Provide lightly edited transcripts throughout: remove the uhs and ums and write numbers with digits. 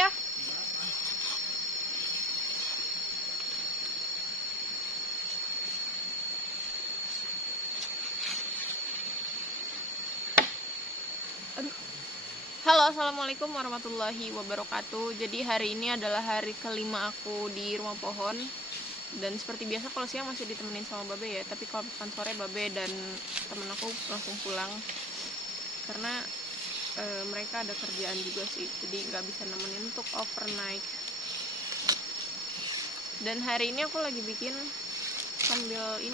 ya. Aduh. Halo, assalamualaikum warahmatullahi wabarakatuh. Jadi hari ini adalah hari kelima aku di rumah pohon. Dan seperti biasa kalau siang masih ditemenin sama Babe ya. Tapi kalau sore Babe dan temen aku langsung pulang. Karena mereka ada kerjaan juga sih, jadi nggak bisa nemenin untuk overnight. Dan hari ini aku lagi bikin sambil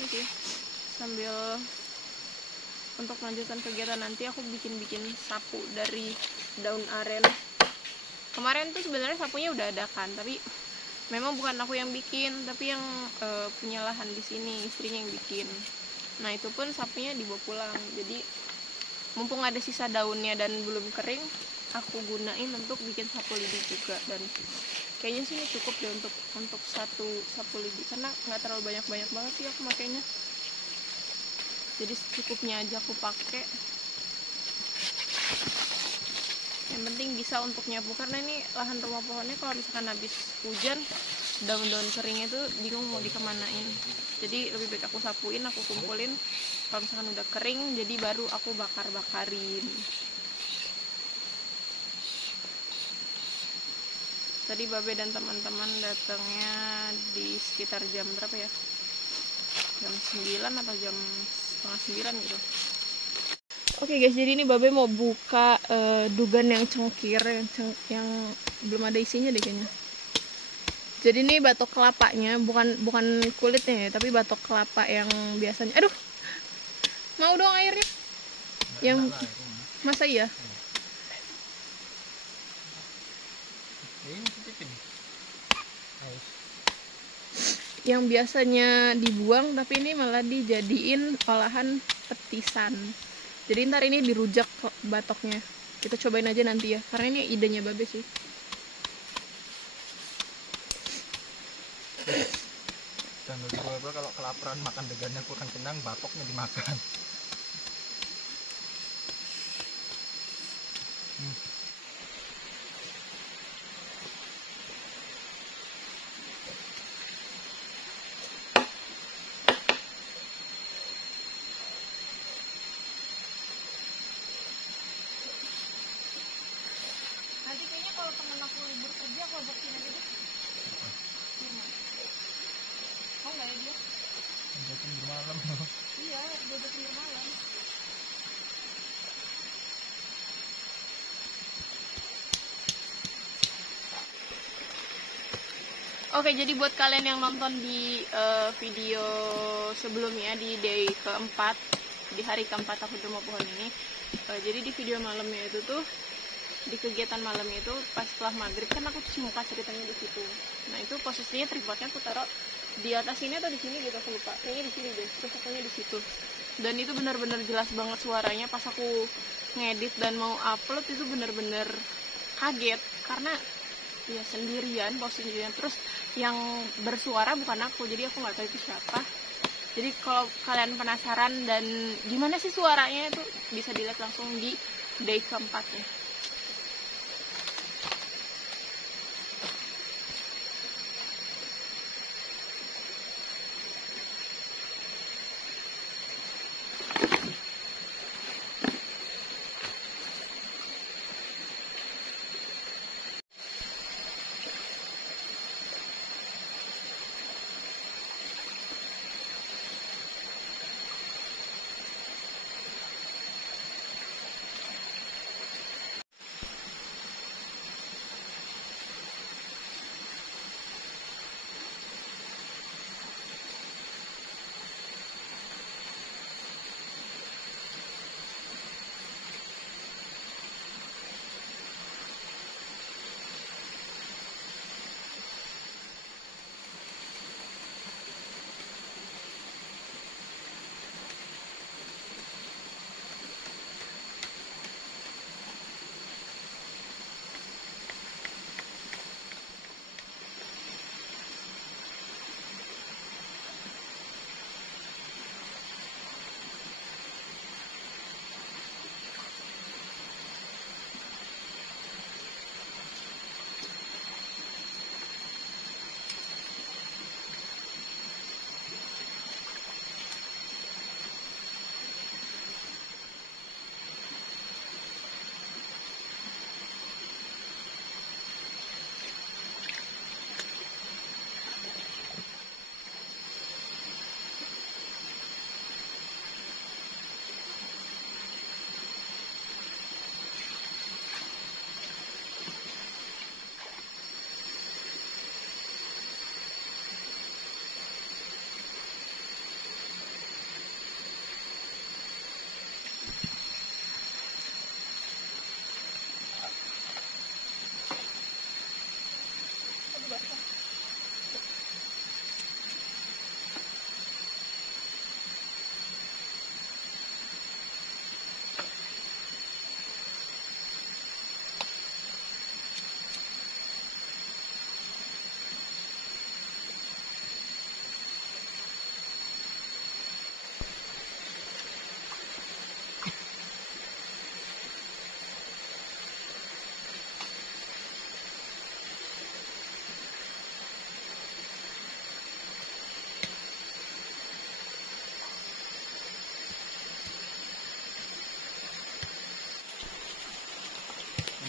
untuk melanjutkan kegiatan nanti aku bikin sapu dari daun aren. Kemarin tuh sebenarnya sapunya udah ada kan, tapi memang bukan aku yang bikin, tapi yang punya lahan di sini istrinya yang bikin. Nah itu pun sapunya dibawa pulang, jadi mumpung ada sisa daunnya dan belum kering, aku gunain untuk bikin sapu lidi juga. Dan kayaknya sih ini cukup deh untuk satu sapu lidi, karena nggak terlalu banyak banget sih aku makainya. Jadi secukupnya aja aku pakai. Yang penting bisa untuk nyapu, karena ini lahan rumah pohonnya kalau misalkan habis hujan, daun-daun keringnya itu bingung mau dikemanain. Jadi lebih baik aku sapuin, aku kumpulin. Kalau misalkan udah kering, jadi baru aku bakar-bakarin. Tadi Babe dan teman-teman datangnya di sekitar jam berapa ya? Jam 9 atau jam setengah 9 gitu. Oke guys, jadi ini Babe mau buka dugan yang cengkir, yang belum ada isinya deh kayaknya. Jadi ini batok kelapanya, bukan kulitnya ya, tapi batok kelapa yang biasanya. Aduh, mau dong airnya? Yang masa iya? Yang biasanya dibuang, tapi ini malah dijadiin olahan petisan. Jadi ntar ini dirujak batoknya. Kita cobain aja nanti ya, karena ini idenya Babe sih. Dan bagi Babe kalau kelaparan makan degannya kurang kenyang, batoknya dimakan. Nanti kayaknya kalau temen aku libur kerja, aku ajak sini aja deh. Mau nggak ya dia? Ajakin bermalam. Iya, diajakin bermalam. Oke, jadi buat kalian yang nonton di video sebelumnya di day keempat, di hari keempat aku di rumah pohon ini, jadi di video malamnya itu tuh, di kegiatan malamnya itu pas setelah maghrib kan aku cuci muka ceritanya di situ. Nah itu posisinya tripodnya aku taruh di atas sini atau di sini gitu, aku lupa. Kayaknya di sini deh, terus pokoknya di situ. Dan itu benar-benar jelas banget suaranya pas aku ngedit dan mau upload, itu benar-benar kaget karena ya sendirian, posisinya. Terus yang bersuara bukan aku, jadi aku nggak tahu itu siapa. Jadi kalau kalian penasaran dan gimana sih suaranya, itu bisa dilihat langsung di day keempatnya.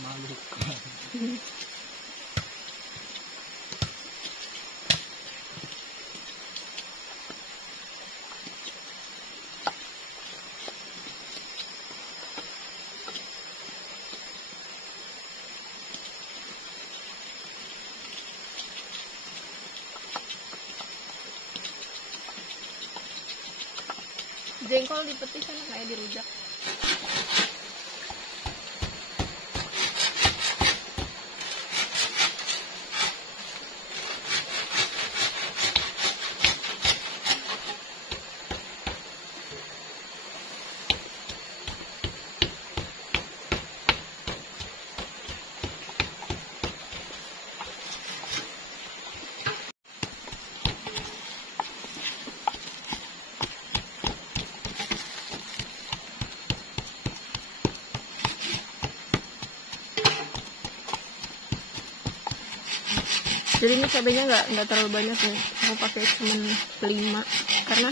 Malu. Jengkol dipetis enak nggak ya dirujak? Jadi ini cabenya nggak terlalu banyak nih, aku pakai cuman 5 karena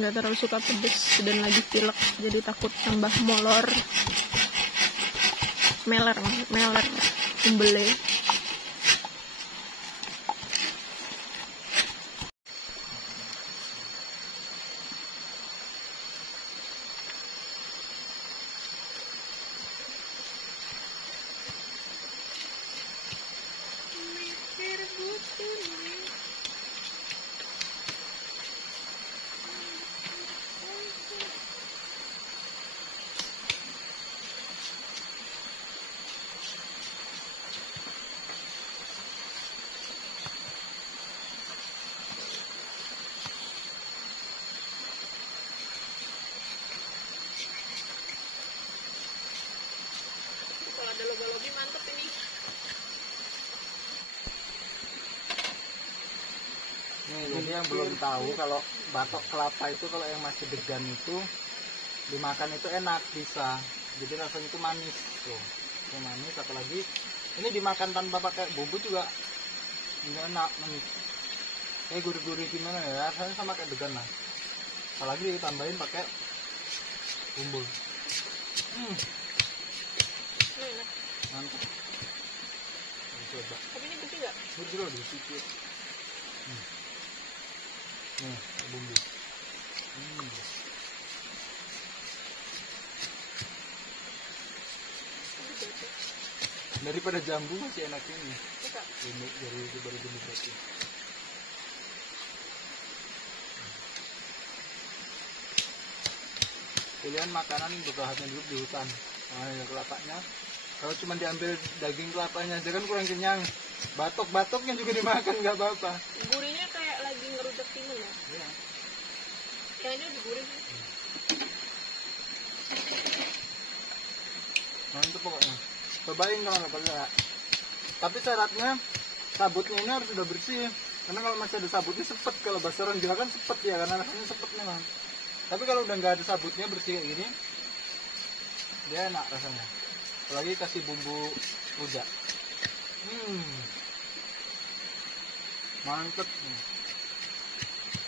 nggak terlalu suka pedes dan lagi pilek, jadi takut tambah meler umbele. Ada logo-logo mantep ini. Nih, jadi yang belum tahu kalau batok kelapa itu kalau yang masih degan itu dimakan itu enak bisa. Jadi rasanya itu manis tuh. Itu manis, apalagi ini dimakan tanpa pakai bumbu juga enggak enak, manis. Gurih-gurih gimana ya? Rasanya sama kayak degan lah. Apalagi ditambahin pakai bumbu. Enak. Mantap. Coba. Tapi ini bersih nggak? Bersih loh, sedikit. Nih, bumbu. Daripada jambu masih enak ini. Ini dari bumbu satu. Pilihan makanan berbahannya dulu di hutan. Nah, kelapanya. Kalau cuma diambil daging kelapanya aja kan kurang kenyang. Batok-batoknya juga dimakan nggak apa-apa. Gurihnya kayak lagi ngerujak timun ya? Iya. Yang ini lebih gurih sih. Mantap pokoknya. Cobain kalau nggak pernah. Tapi syaratnya sabutnya ini harus sudah bersih. Karena kalau masih ada sabutnya sepet. Kalau bahasa orang Jawa kan sepet ya, karena rasanya sepet memang. Tapi kalau udah nggak ada sabutnya bersih kayak gini, dia enak rasanya. Apalagi kasih bumbu rujak. Mantep.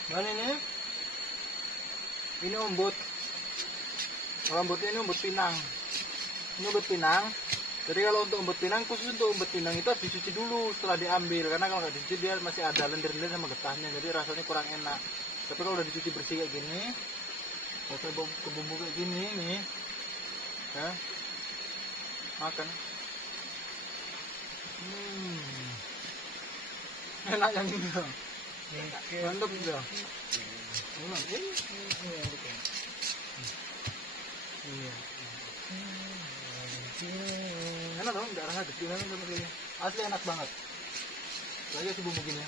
Dan ini umbut. Umbutnya ini umbut pinang. Ini umbut pinang. Jadi kalau untuk umbut pinang, khusus untuk umbut pinang itu harus dicuci dulu setelah diambil. Karena kalau nggak dicuci dia masih ada lendir-lendir sama getahnya. Jadi rasanya kurang enak. Tapi kalau udah dicuci bersih kayak gini, kalau ke bumbu kayak gini nih, ya, makan. Enak yang ini dong. Mantap juga. Enak dong, nggak rasa getingan sama kayak asli enak banget. Lagi sih bumbu gini,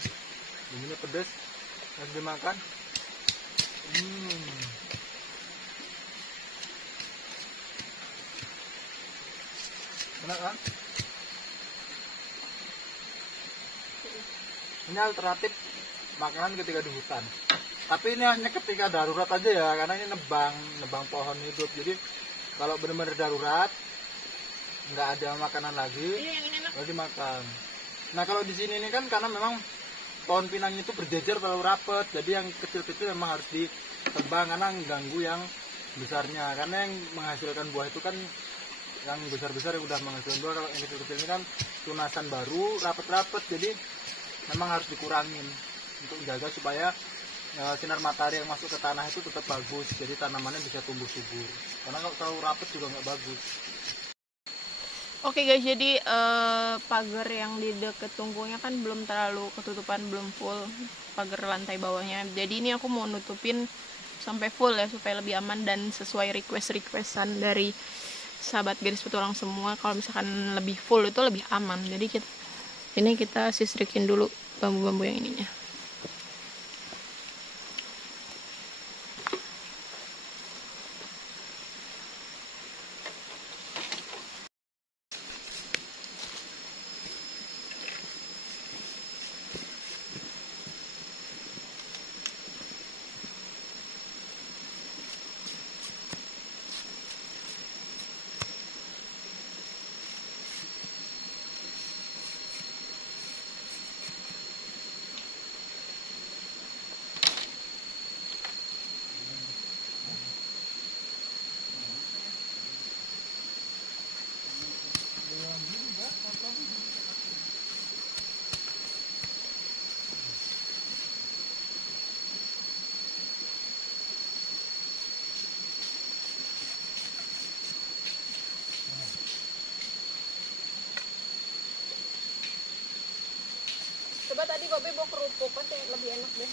bumbunya pedas, harus dimakan. Enak kan? Ini alternatif makanan ketika di hutan. Tapi ini hanya ketika darurat aja ya, karena ini nebang pohon hidup. Jadi kalau benar-benar darurat, nggak ada makanan lagi, baru dimakan. Nah kalau di sini ini kan karena memang pohon pinang itu berjejer terlalu rapat, jadi yang kecil-kecil memang harus ditebang karena mengganggu yang besarnya. Karena yang menghasilkan buah itu kan yang besar-besar yang udah menghasilkan buah. Kalau yang kecil-kecil ini kan tunasan baru, rapet-rapet, jadi memang harus dikurangin untuk menjaga supaya sinar matahari yang masuk ke tanah itu tetap bagus, jadi tanamannya bisa tumbuh subur. Karena kalau terlalu rapet juga nggak bagus. Oke guys, jadi pagar yang di deket tungkunya kan belum terlalu ketutupan, belum full pagar lantai bawahnya. Jadi ini aku mau nutupin sampai full ya, supaya lebih aman dan sesuai requestan dari sahabat garis petualang semua. Kalau misalkan lebih full itu lebih aman. Jadi kita sisrikin dulu bambu-bambu yang ininya. Coba tadi Bobe bawa kerupuk, pasti lebih enak deh.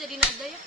Jadi nada ya.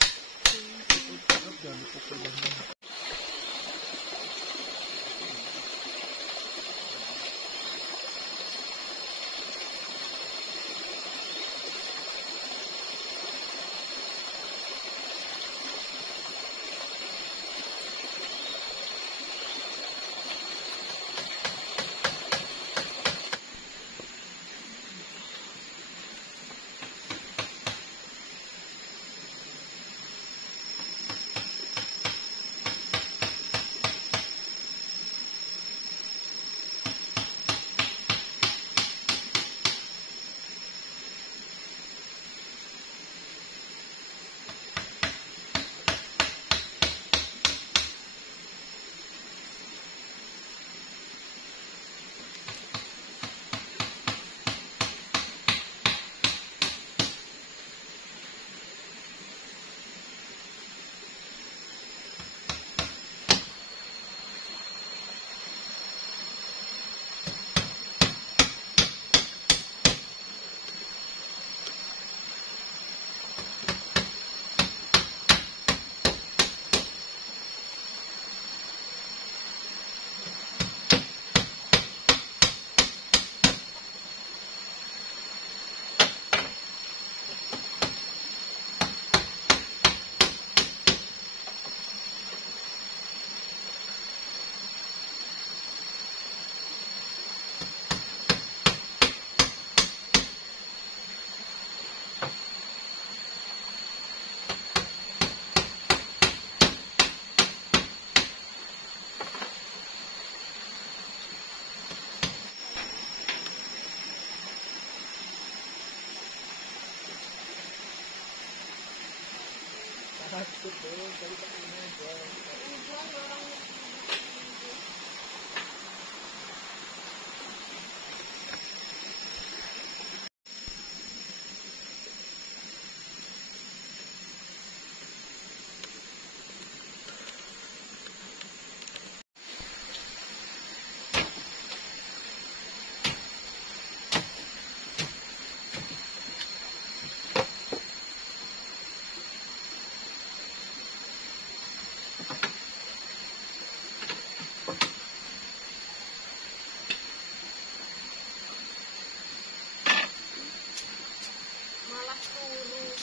Malah turun.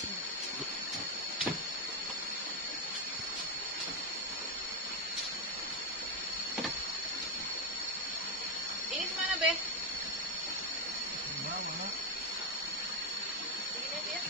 Ini kemana, Be? Mana? Begini aja ya.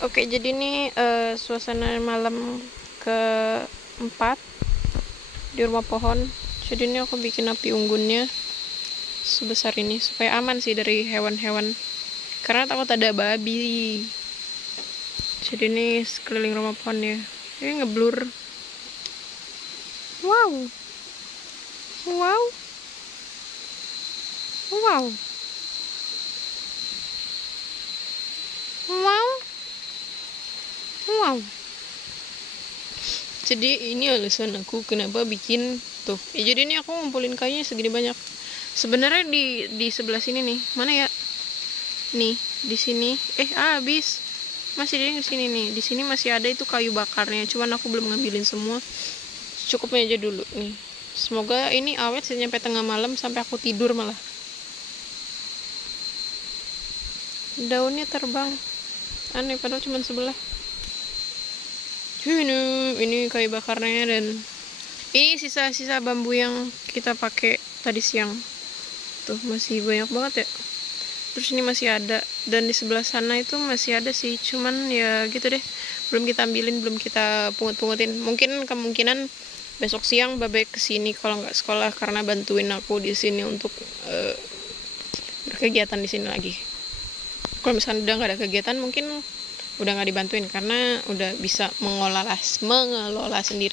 Oke, jadi ini suasana malam keempat di rumah pohon. Jadi ini aku bikin api unggunnya sebesar ini supaya aman sih dari hewan-hewan. Karena takut ada babi. Jadi ini sekeliling rumah pohon ya. Ini ngeblur. Wow. Wow. Wow. Wow. Wow. Jadi ini alasan aku kenapa bikin tuh. Ya, jadi ini aku ngumpulin kayunya segini banyak. Sebenarnya di sebelah sini nih. Mana ya? Nih, di sini. Habis. Masih di sini nih. Di sini masih ada itu kayu bakarnya. Cuman aku belum ngambilin semua. Cukupnya aja dulu nih. Semoga ini awet sampai tengah malam sampai aku tidur malah. Daunnya terbang. Aneh padahal cuma sebelah. Ini kayu bakarnya dan ini sisa-sisa bambu yang kita pakai tadi siang. Tuh masih banyak banget ya. Terus ini masih ada dan di sebelah sana itu masih ada sih. Cuman ya gitu deh. Belum kita ambilin, belum kita pungut-pungutin. Mungkin kemungkinan besok siang Babe kesini kalau nggak sekolah karena bantuin aku di sini untuk berkegiatan di sini lagi. Kalau misalnya udah nggak ada kegiatan mungkin udah nggak dibantuin karena udah bisa mengelola sendiri.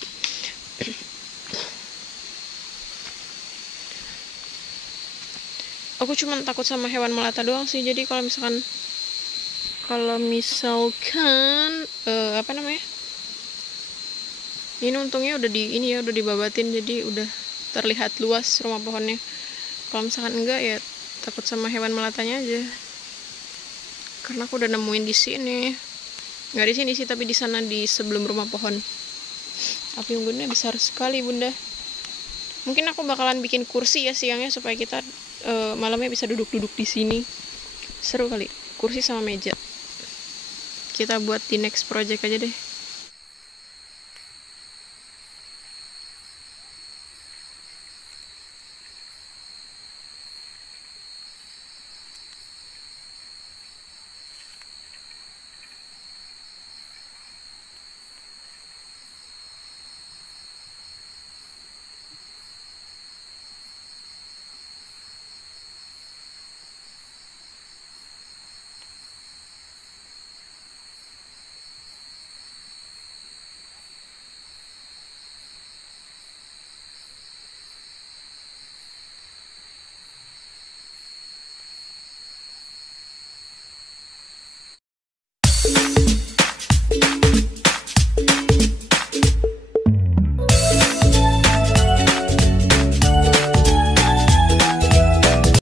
Aku cuma takut sama hewan melata doang sih. Jadi kalau misalkan apa namanya, ini untungnya udah udah dibabatin jadi udah terlihat luas rumah pohonnya. Kalau misalkan enggak ya takut sama hewan melatanya aja. Karena aku udah nemuin di sini. Nggak di sini sih, tapi di sana di sebelum rumah pohon. Api unggunnya besar sekali, Bunda. Mungkin aku bakalan bikin kursi ya siangnya supaya kita malamnya bisa duduk-duduk di sini. Seru kali, kursi sama meja. Kita buat di next project aja deh.